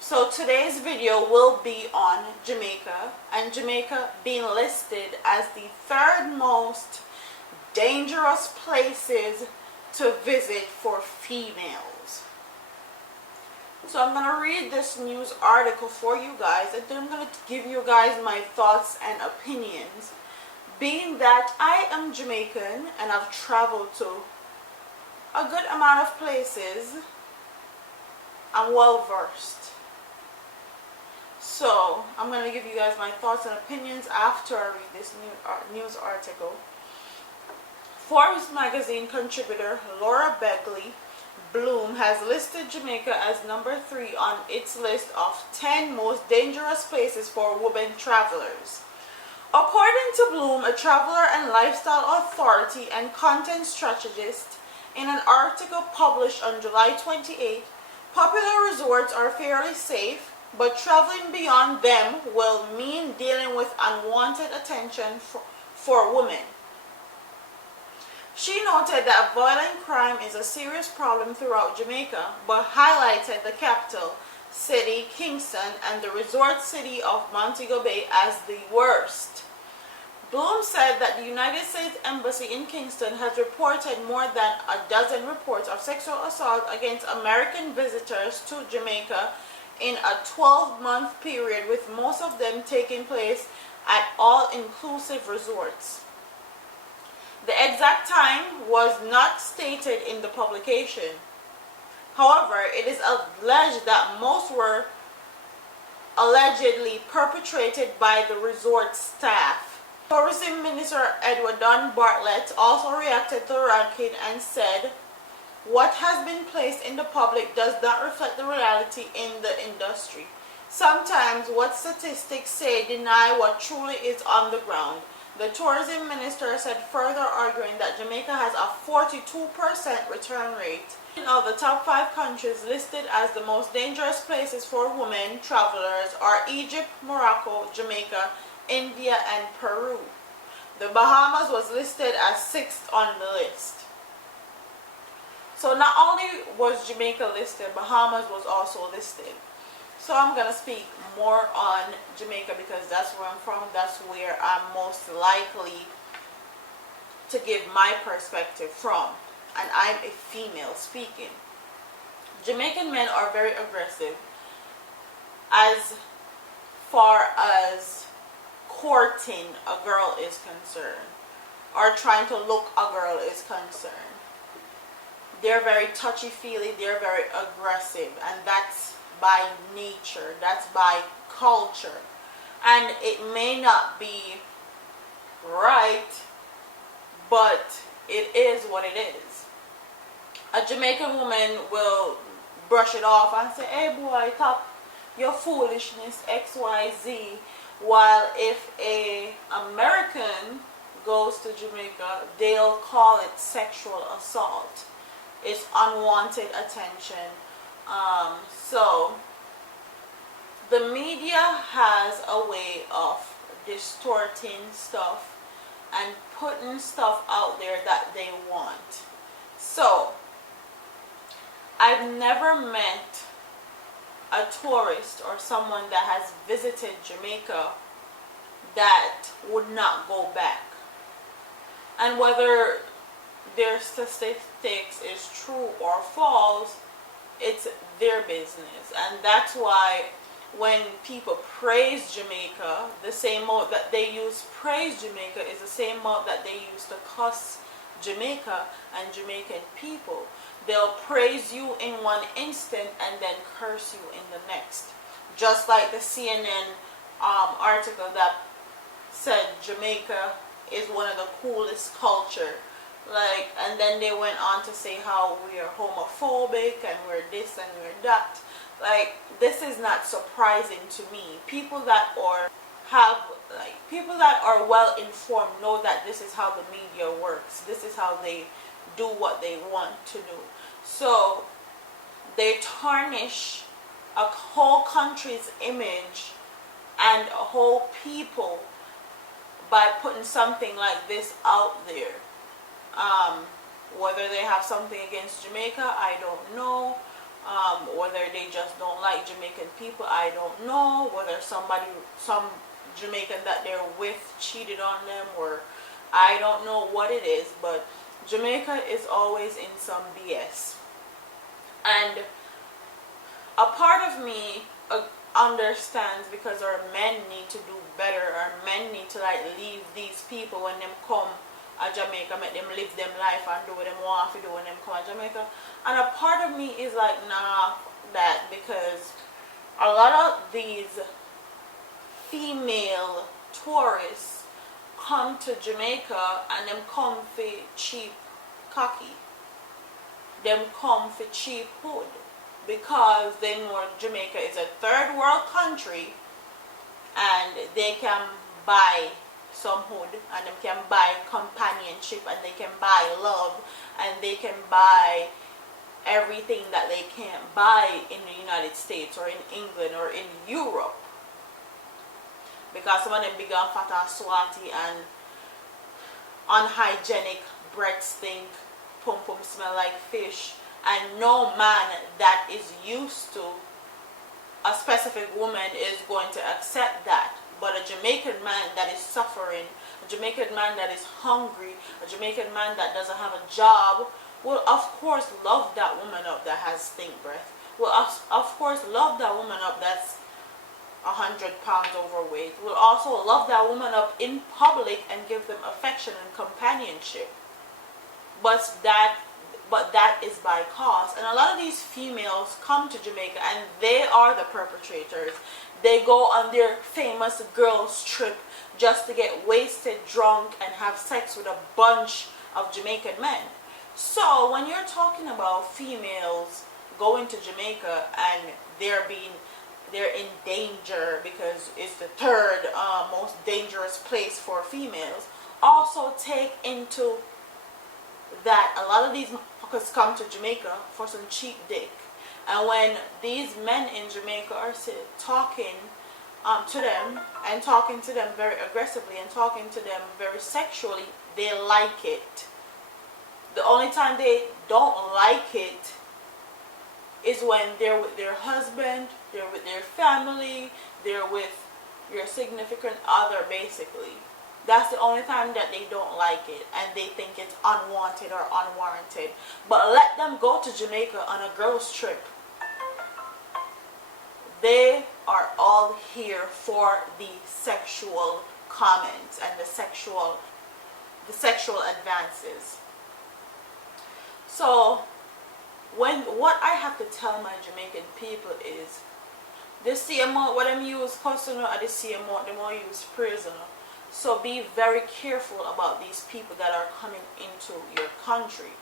So today's video will be on Jamaica, and Jamaica being listed as the third most dangerous places to visit for females. So I'm going to read this news article for you guys, and then I'm going to give you guys my thoughts and opinions. Being that I am Jamaican and I've traveled to a good amount of places, I'm well versed. So I'm going to give you guys my thoughts and opinions after I read this news article. Forbes magazine contributor Laura Begley Bloom has listed Jamaica as number 3 on its list of 10 most dangerous places for women travelers. According to Bloom, a traveler and lifestyle authority and content strategist, in an article published on July 28, popular resorts are fairly safe, but traveling beyond them will mean dealing with unwanted attention for women. She noted that violent crime is a serious problem throughout Jamaica, but highlighted the capital city, Kingston, and the resort city of Montego Bay as the worst. Bloom said that the United States Embassy in Kingston has reported more than a dozen reports of sexual assault against American visitors to Jamaica in a 12-month period, with most of them taking place at all-inclusive resorts. The exact time was not stated in the publication. However, it is alleged that most were allegedly perpetrated by the resort staff. Tourism Minister Edward Don Bartlett also reacted to the ranking and said, "What has been placed in the public does not reflect the reality in the industry. Sometimes what statistics say deny what truly is on the ground." The tourism minister said, further arguing that Jamaica has a 42% return rate. Of the top 5 countries listed as the most dangerous places for women travelers are Egypt, Morocco, Jamaica, India, and Peru. The Bahamas was listed as 6th on the list. So not only was Jamaica listed, Bahamas was also listed. So I'm going to speak more on Jamaica because that's where I'm from. That's where I'm most likely to give my perspective from. And I'm a female speaking. Jamaican men are very aggressive as far as courting a girl is concerned, or trying to look a girl is concerned. They're very touchy-feely, they're very aggressive, and that's by nature, that's by culture. And it may not be right, but it is what it is. A Jamaican woman will brush it off and say, "Hey boy, stop your foolishness, XYZ." While if a American goes to Jamaica, they'll call it sexual assault. It's unwanted attention. So the media has a way of distorting stuff and putting stuff out there that they want. So I've never met a tourist or someone that has visited Jamaica that would not go back. And whether their statistics is true or false, it's their business. And that's why when people praise Jamaica, the same mode that they use praise Jamaica is the same mode that they use to cuss Jamaica and Jamaican people. They'll praise you in one instant and then curse you in the next. Just like the CNN article that said Jamaica is one of the coolest culture. And then they went on to say how we are homophobic and we're this and we're that. This is not surprising to me. People that are well informed know that this is how the media works. This is how they do what they want to do. So they tarnish a whole country's image and a whole people by putting something like this out there. Whether they have something against Jamaica, I don't know. Whether they just don't like Jamaican people, I don't know. Whether some Jamaican that they're with cheated on them, or I don't know what it is, but Jamaica is always in some BS. And a part of me understands, because our men need to do better. Our men need to like leave these people when them come a Jamaica, make them live them life and do what them want to do when them come to Jamaica. And a part of me is like, nah, that, because a lot of these female tourists come to Jamaica and them come for cheap cocky. Them come for cheap hood. Because they know Jamaica is a third world country and they can buy some hood, and they can buy companionship, and they can buy love, and they can buy everything that they can't buy in the United States or in England or in Europe. Because some of them big and fat and swarty and unhygienic, breath stink, pum pum smell like fish, and no man that is used to a specific woman is going to accept that. But a Jamaican man that is suffering, a Jamaican man that is hungry, a Jamaican man that doesn't have a job will of course love that woman up that has stink breath. Will of course love that woman up that's 100 pounds overweight. Will also love that woman up in public and give them affection and companionship. But that is by cost. And a lot of these females come to Jamaica and they are the perpetrators. They go on their famous girls trip just to get wasted, drunk, and have sex with a bunch of Jamaican men. So when you're talking about females going to Jamaica and they're in danger because it's the third most dangerous place for females, also take into that a lot of these motherfuckers come to Jamaica for some cheap dick. And when these men in Jamaica are talking to them, and talking to them very aggressively, and talking to them very sexually, they like it. The only time they don't like it is when they're with their husband, they're with their family, they're with your significant other, basically. That's the only time that they don't like it, and they think it's unwanted or unwarranted. But let them go to Jamaica on a girls' trip. They are all here for the sexual comments and the sexual advances. So what I have to tell my Jamaican people is, the same amount what them use customer are the same amount them all use prisoner. So be very careful about these people that are coming into your country.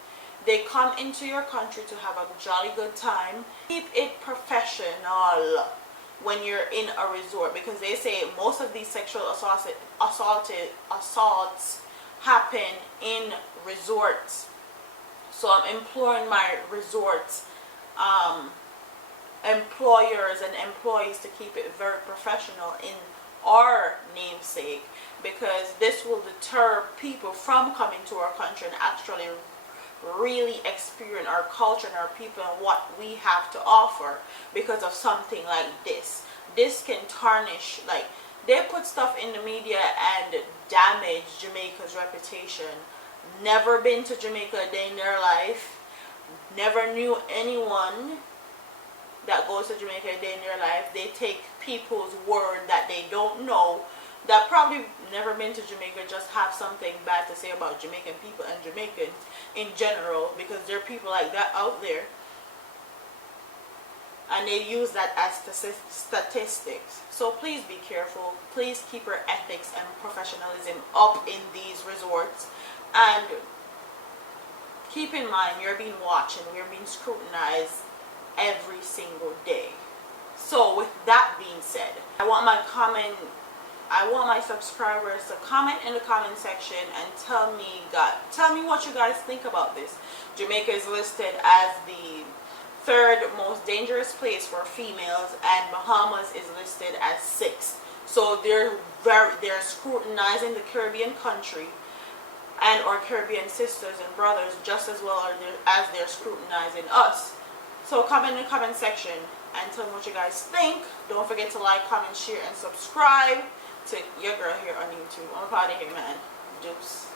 They come into your country to have a jolly good time. Keep it professional when you're in a resort, because they say most of these sexual assaults happen in resorts. So I'm imploring my resorts employers and employees to keep it very professional in our namesake, because this will deter people from coming to our country and actually really experience our culture and our people and what we have to offer. Because of something like this can tarnish, like they put stuff in the media and damage Jamaica's reputation. Never been to Jamaica a day in their life, never knew anyone that goes to Jamaica a day in their life. They take people's word that they don't know, that probably never been to Jamaica, just have something bad to say about Jamaican people and Jamaicans in general, because there are people like that out there, and they use that as statistics. So please be careful. Please keep your ethics and professionalism up in these resorts, and keep in mind you're being watched and we're being scrutinized every single day. So with that being said, I want my subscribers to comment in the comment section and tell me what you guys think about this. Jamaica is listed as the third most dangerous place for females, and Bahamas is listed as 6th. So they're scrutinizing the Caribbean country and our Caribbean sisters and brothers just as well as they're scrutinizing us. So comment in the comment section and tell me what you guys think. Don't forget to like, comment, share, and subscribe to your girl here on YouTube. I'm proud of here, man. Deuce.